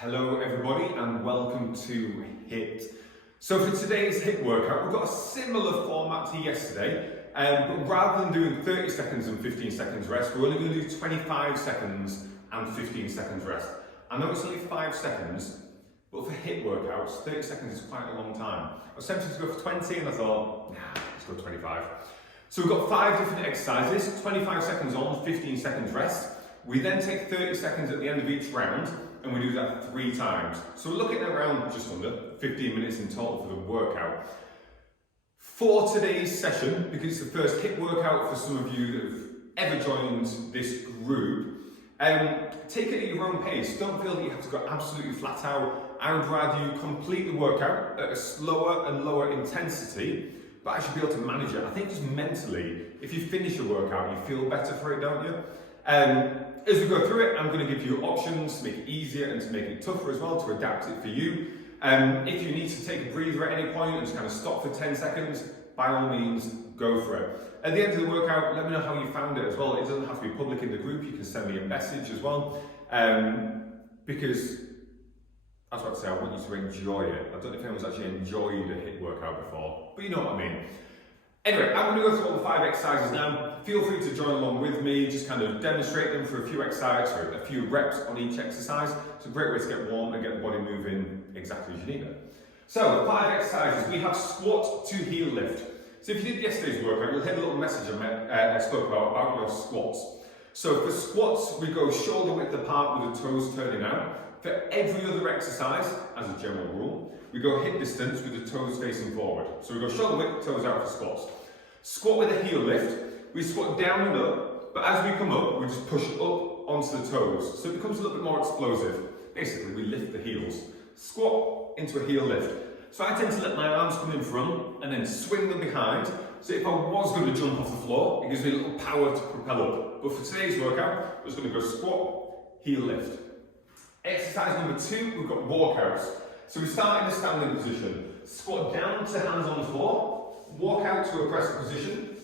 Hello everybody and welcome to HIIT. So for today's HIIT workout, we've got a similar format to yesterday, but rather than doing 30 seconds and 15 seconds rest, we're only going to do 25 seconds and 15 seconds rest. I know it's only 5 seconds, but for HIIT workouts, 30 seconds is quite a long time. I was tempted to go for 20 and I thought, nah, let's go 25. So we've got 5 different exercises, 25 seconds on, 15 seconds rest. We then take 30 seconds at the end of each round, and we do that 3 times. So we're looking at around just under 15 minutes in total for the workout. For today's session, because it's the first HIIT workout for some of you that have ever joined this group, take it at your own pace. Don't feel that you have to go absolutely flat out. I would rather you complete the workout at a slower and lower intensity, but actually be able to manage it. I think just mentally, if you finish your workout, you feel better for it, don't you? As we go through it, I'm going to give you options to make it easier and to make it tougher as well, to adapt it for you. If you need to take a breather at any point and just kind of stop for 10 seconds, by all means, go for it. At the end of the workout, let me know how you found it as well. It doesn't have to be public in the group, you can send me a message as well. Because, I was about to say, I want you to enjoy it. I don't know if anyone's actually enjoyed a HIIT workout before, but you know what I mean. Anyway, I'm going to go through all the 5 exercises now. Feel free to join along with me, just kind of demonstrate them for a few exercises, or a few reps on each exercise. It's a great way to get warm and get the body moving exactly as you need it. So, 5 exercises. We have squat to heel lift. So if you did yesterday's workout, you'll hear a little message I spoke about your squats. So for squats, we go shoulder width apart with the toes turning out. For every other exercise, as a general rule, we go hip distance with the toes facing forward. So we go shoulder width, toes out for squats. Squat with a heel lift, we squat down and up, but as we come up, we just push up onto the toes. So it becomes a little bit more explosive. Basically, we lift the heels. Squat into a heel lift. So I tend to let my arms come in front and then swing them behind. So if I was going to jump off the floor, it gives me a little power to propel up. But for today's workout, we're just going to go squat, heel lift. Exercise number 2, we've got walkouts. So we start in a standing position. Squat down to hands on the floor, walk out to a press position,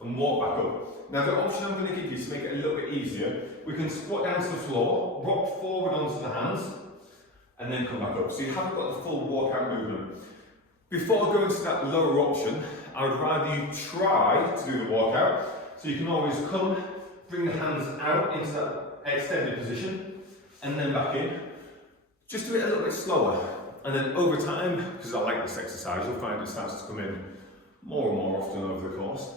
and walk back up. Now the option I'm going to give you to make it a little bit easier, we can squat down to the floor, rock forward onto the hands, and then come back up. So you haven't got the full walkout movement. Before going to that lower option, I would rather you try to do the walkout. So you can always come, bring the hands out into that extended position, and then back in. Just do it a little bit slower. And then over time, because I like this exercise, you'll find it starts to come in more and more often over the course.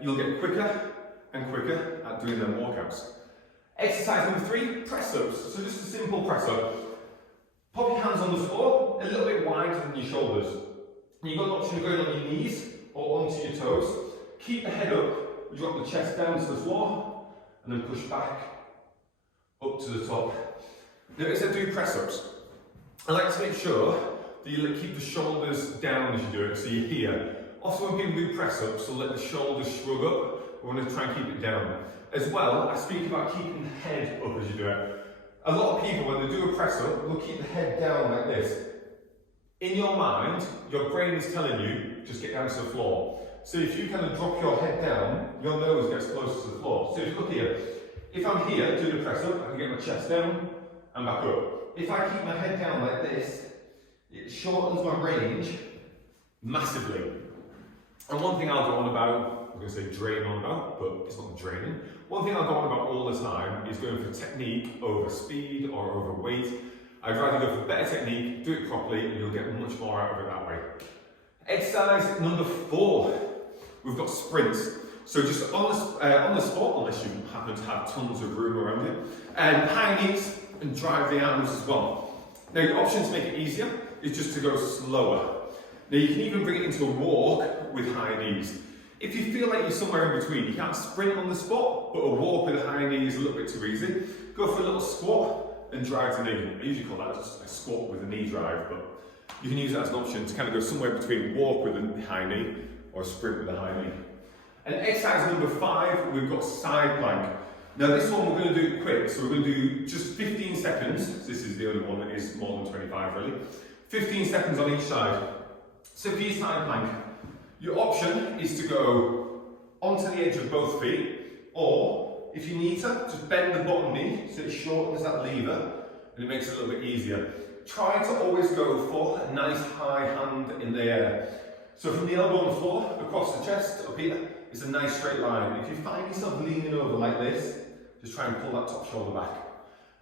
You'll get quicker and quicker at doing them walkouts. Exercise number 3, press-ups. So just a simple press-up. Pop your hands on the floor, a little bit wider than your shoulders. You've got an option of going on your knees or onto your toes. Keep the head up, drop the chest down to the floor, and then push back up to the top. Now as I do press-ups, I like to make sure that you keep the shoulders down as you do it, so you're here. Often when people do press-ups, they'll let the shoulders shrug up. We want to try and keep it down. As well, I speak about keeping the head up as you do it. A lot of people, when they do a press-up, will keep the head down like this. In your mind, your brain is telling you, just get down to the floor. So if you kind of drop your head down, your nose gets closer to the floor. So if you look here, if I'm here doing a press-up, I can get my chest down and back up. If I keep my head down like this, it shortens my range massively. And one thing I'll go on about, I'm going to say drain on about, but it's not draining. One thing I'll go on about all the time is going for technique over speed or over weight. I'd rather go for better technique, do it properly, and you'll get much more out of it that way. Exercise number 4, we've got sprints. So just on the spot, unless you happen to have tons of room around you, and high knees and drive the arms as well. Now the option to make it easier is just to go slower. Now you can even bring it into a walk with high knees. If you feel like you're somewhere in between, you can't sprint on the spot, but a walk with a high knee is a little bit too easy. Go for a little squat and drive the knee. I usually call that just a squat with a knee drive, but you can use that as an option to kind of go somewhere between walk with a high knee or sprint with a high knee. And exercise number 5, we've got side plank. Now this one we're going to do quick, so we're going to do just 15 seconds. This is the only one that is more than 25 really. 15 seconds on each side. So for your side plank, your option is to go onto the edge of both feet, or if you need to, just bend the bottom knee so it shortens that lever and it makes it a little bit easier. Try to always go for a nice high hand in the air. So from the elbow on the floor, across the chest, up here, it's a nice straight line. If you find yourself leaning over like this, just try and pull that top shoulder back.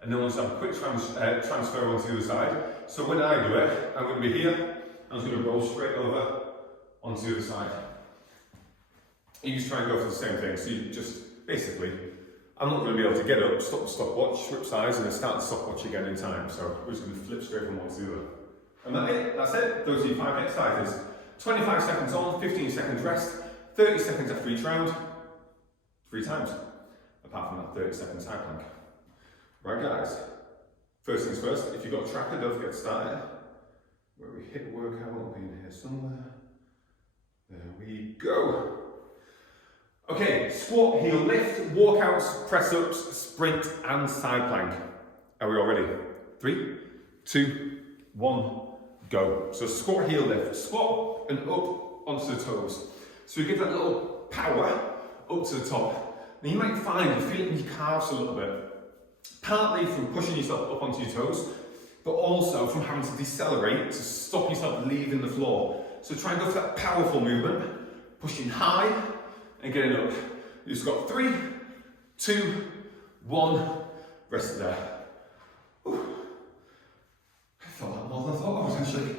And then we'll just have a quick transfer onto the other side. So when I do it, I'm going to be here, I'm just going to roll straight over onto the other side. You just try and go for the same thing. So you just, basically, I'm not going to be able to get up, stop the stopwatch, switch sides, and then start the stopwatch again in time. So we're just going to flip straight from one to the other. And that's it. Those are your 5 exercises. 25 seconds on, 15 seconds rest, 30 seconds after each round, 3 times. Apart from that 30 second side plank. Right guys, first things first, if you've got a tracker, don't forget to start it. Where we hit workout, will be in here somewhere. There we go. Okay, squat, heel lift, walkouts, press ups, sprint and side plank. Are we all ready? 3, 2, 1, go. So squat, heel lift, squat and up onto the toes. So you give that little power up to the top. Now you might find you feel it in your calves a little bit. Partly from pushing yourself up onto your toes, but also from having to decelerate to stop yourself leaving the floor. So try and go for that powerful movement, pushing high and getting up. You just got 3, 2, 1, rest it there. Ooh. I thought that more than I thought I was actually.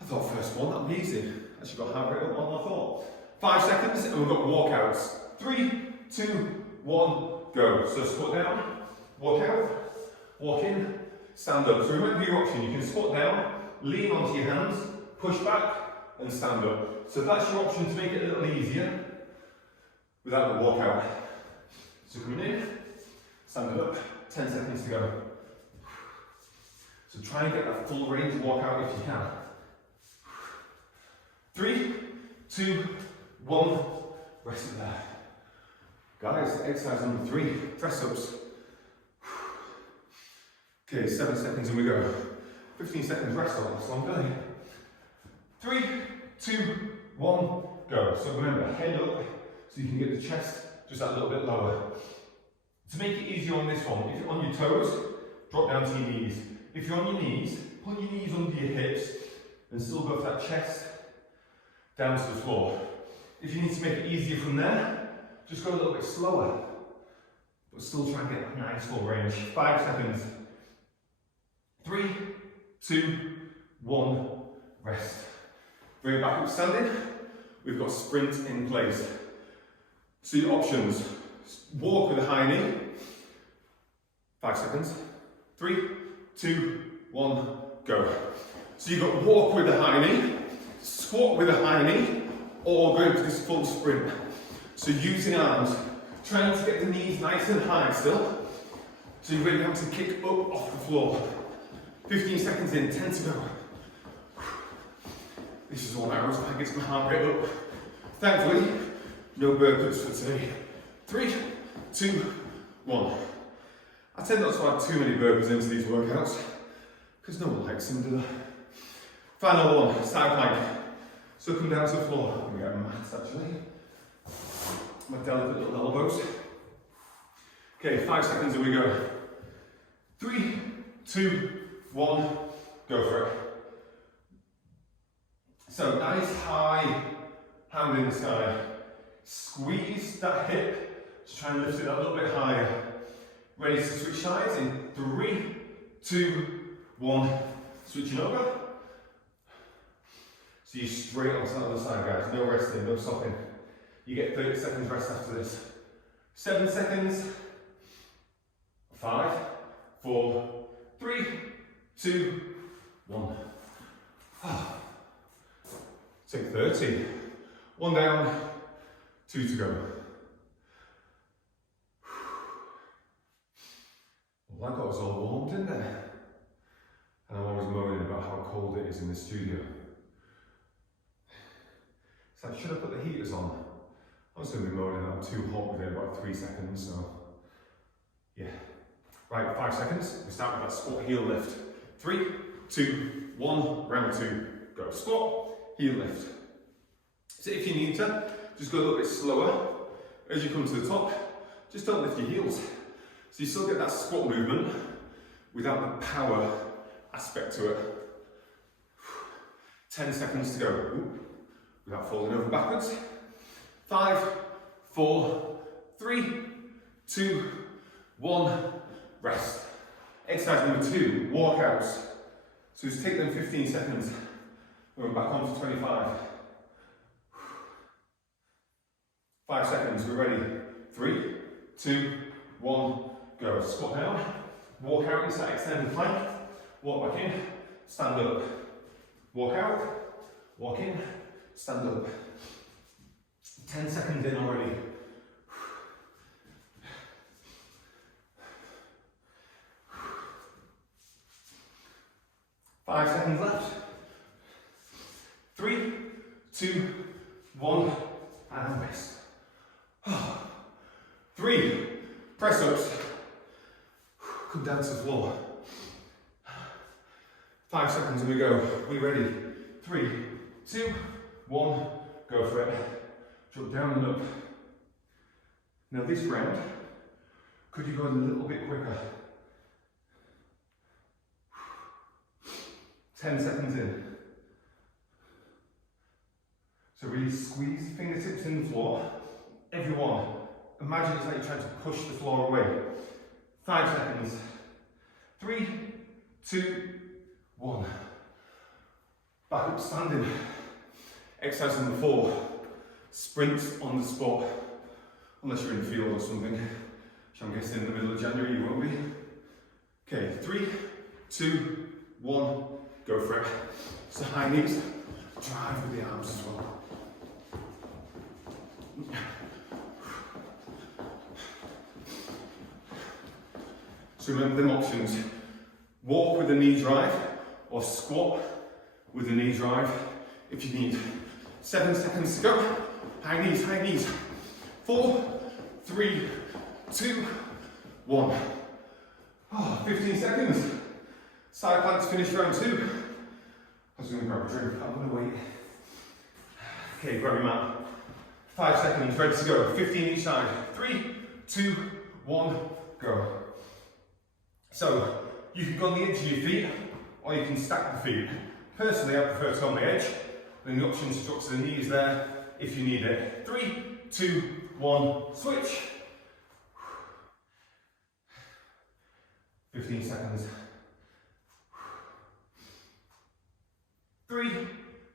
I thought first one, that'd be easy. Actually got heart rate up more than I thought. 5 seconds and we've got walkouts. 3, 2, 1, go. So squat down, walk out, walk in, stand up. So remember your option, you can squat down, lean onto your hands, push back and stand up. So that's your option to make it a little easier without the walkout. So coming in, stand up, 10 seconds to go. So try and get that full range walkout if you can. 3, 2, 1, rest it there. Guys, exercise number 3, press ups. Okay, 7 seconds and we go. 15 seconds rest on this one, go. 3, 2, 1, go. So remember, head up so you can get the chest just that little bit lower. To make it easier on this one, if you're on your toes, drop down to your knees. If you're on your knees, put your knees under your hips and still go for that chest down to the floor. If you need to make it easier from there, just go a little bit slower, but still try and get a nice full range. 5 seconds. 3, 2, 1, rest. Bring it back up standing. We've got sprint in place. So your options, walk with a high knee. 5 seconds. 3, 2, 1, go. So you've got walk with a high knee, squat with a high knee, or go into this full sprint. So using arms, trying to get the knees nice and high still, so you really have to kick up off the floor. 15 seconds in, 10 to go. This is 1 hour, so I get my heart rate up. Thankfully, no burpees for today. 3, 2, 1. I tend not to add too many burpees into these workouts, because no one likes them, do they? Final one, side plank. So come down to the floor. I'm going to get a mat actually. My delicate little elbows. Okay, 5 seconds and we go. 3, 2, 1, go for it. So nice high hand in the sky. Squeeze that hip to try and lift it a little bit higher. Ready to switch sides in 3, 2, 1. Switching over. So you're straight onto the other side, guys. No resting, no stopping. You get 30 seconds rest after this. 7 seconds. 5, 4, 3, 2, 1. Take 30. 1 down, 2 to go. Well, that got us all warm, didn't it? And I'm always moaning about how cold it is in the studio. It's like, should I put the heaters on? I was going to be moaning that I'm too hot within about 3 seconds, so yeah. Right, 5 seconds. We start with that squat heel lift. 3, 2, 1, round 2, go. Squat, heel lift. So if you need to, just go a little bit slower. As you come to the top, just don't lift your heels. So you still get that squat movement, without the power aspect to it. 10 seconds to go, without falling over backwards. 5, 4, 3, 2, 1, rest. Exercise number 2, walkouts. So just take them 15 seconds, we're back on to 25. 5 seconds, we're ready. 3, 2, 1, go. Squat down, walk out into that extended plank, walk back in, stand up. Walk out, walk in, stand up. 10 seconds in already. 5 seconds left. 3, 2, 1, and rest. 3, press ups. Come down to the floor. 5 seconds and we go. We ready? 3, 2, 1, go for it. Jump down and up. Now this round, could you go a little bit quicker? 10 seconds in. So really squeeze the fingertips in the floor. Everyone, imagine it's like you're trying to push the floor away. 5 seconds. 3, 2, 1. Back up standing. Exercise number 4. Sprints on the spot. Unless you're in the field or something. Which I'm guessing in the middle of January you won't be. Okay, 3, 2, 1. Go for it. So high knees. Drive with the arms as well. So remember them options. Walk with the knee drive or squat with the knee drive if you need. 7 seconds to go. High knees, high knees. 4, 3, 2, 1. 15 seconds. Side planks finish round 2. I was going to grab a drink, I'm going to wait. Okay, grab your mat. 5 seconds, ready to go. 15 each side. 3, 2, 1, go. So, you can go on the edge of your feet, or you can stack the feet. Personally, I prefer to go on the edge. Then the option to structure the knees there if you need it. 3, 2, 1, switch. 15 seconds. 3,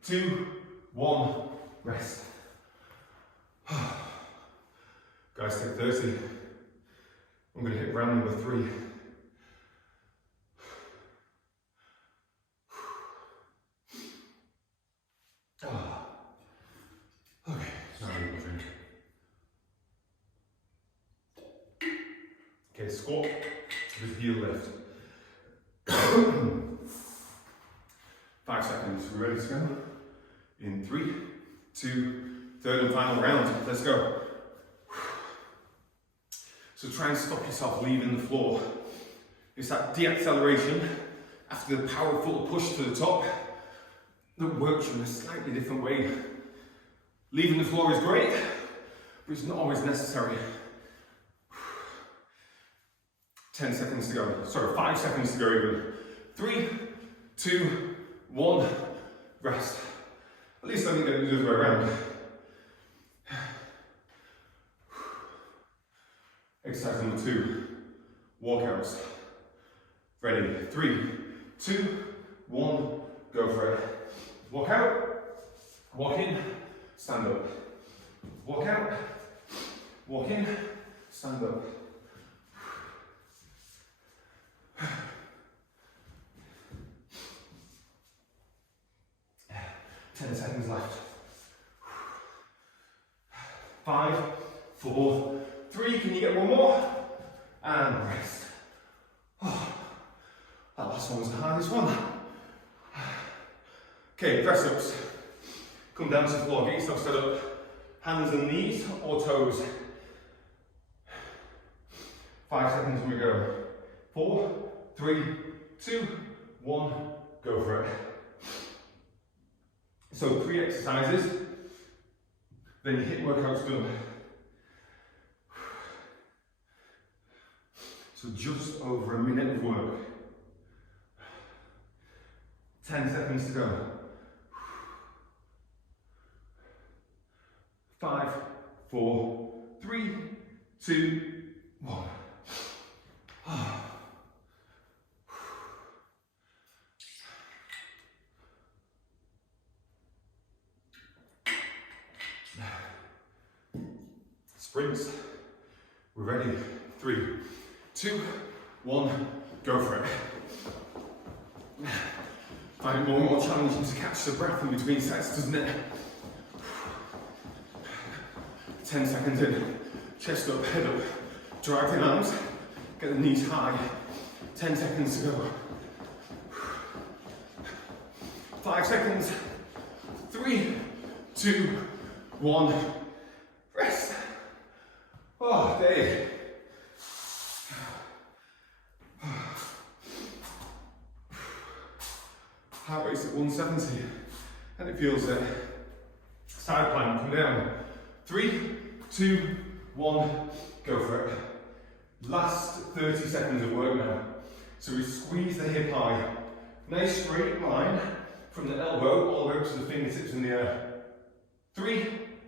2, 1, rest. Guys, take 30. I'm going to hit round number 3. Okay, now I need a drink. Okay, squat with heel lift. 5 seconds, we're ready to go. In 3, 2, third and final round, let's go. So try and stop yourself leaving the floor. It's that de-acceleration after the powerful push to the top that works in a slightly different way. Leaving the floor is great, but it's not always necessary. 10 seconds to go. Sorry, 5 seconds to go even. 3, 2, 1, rest. At least I think I do the other way around. Exercise number 2, walkouts. Ready, 3, 2, 1, go for it. Walk out, walk in, stand up. Walk out, walk in, stand up. 10 seconds left. 5, 4, 3, can you get one more? And rest. That last one was the hardest one. Okay, press ups. Come down to the floor, get yourself set up. Hands and knees or toes. 5 seconds and we go. 4, 3, 2, 1, go for it. So 3 exercises, then your HIIT workout's done. So just over a minute of work. 10 seconds to go. 5, 4, 3, 2, 1. Sprints. We're ready. 3, 2, 1. Go for it. Find it more and more challenging to catch the breath in between sets, doesn't it? 10 seconds in. Chest up, head up. Drive the arms. Get the knees high. 10 seconds to go. 5 seconds. 3, 2, 1. Rest. Oh, Dave. Heart rate's at 170. And it feels it. Side plank, come down. 3, 2, 1. Go for it. Last 30 seconds of work now. So we squeeze the hip high. Nice straight line from the elbow all the way up to the fingertips in the air. 3,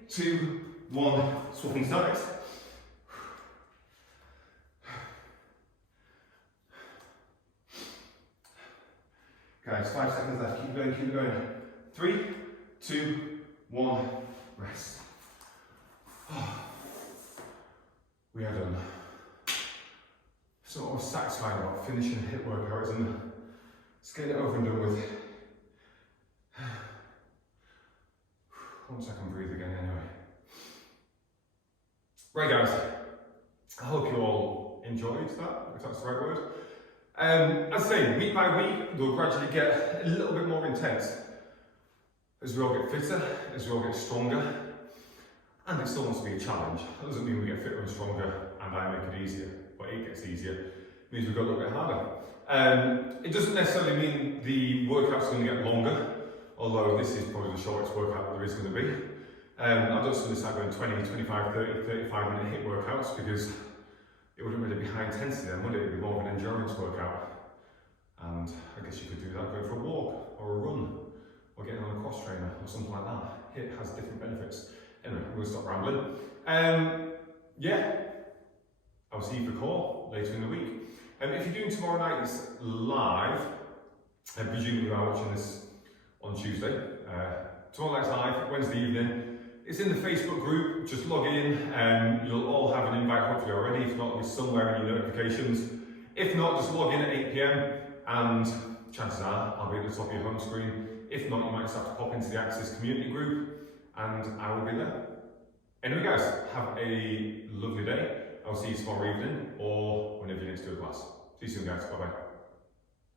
2, 1. Swapping sides. Guys, 5 seconds left. Keep going, keep going. 3, 2, 1. Rest. We are done. Sort of satisfied about finishing a HIIT workout, isn't it? Let's get it over and done with. Once I can breathe again anyway. Right guys, I hope you all enjoyed that, if that's the right word. As I say, week by week, they'll gradually get a little bit more intense. As we all get fitter, as we all get stronger, and it still wants to be a challenge. That doesn't mean we get fitter and stronger and I make it easier, but it gets easier. It means we've got a little bit harder. It doesn't necessarily mean the workout's going to get longer, although this is probably the shortest workout there is going to be. I don't suddenly start going 20, 25, 30, 35 minute HIIT workouts because it wouldn't really be high intensity then, would it? It would be more of an endurance workout. And I guess you could do that going for a walk or a run or getting on a cross trainer or something like that. HIIT has different benefits. Anyway, we'll stop rambling. Yeah, I'll see you for core later in the week. If you're doing tomorrow night's live, and presumably you are watching this on Tuesday, tomorrow night's live, Wednesday evening. It's in the Facebook group, just log in, you'll all have an invite hopefully already, if not it'll be somewhere in your notifications. If not, just log in at 8 PM and chances are I'll be at the top of your home screen. If not, you might just have to pop into the Access community group and I will be there. Anyway guys, have a lovely day. I'll see you tomorrow evening or whenever you next do a class. See you soon guys, bye bye.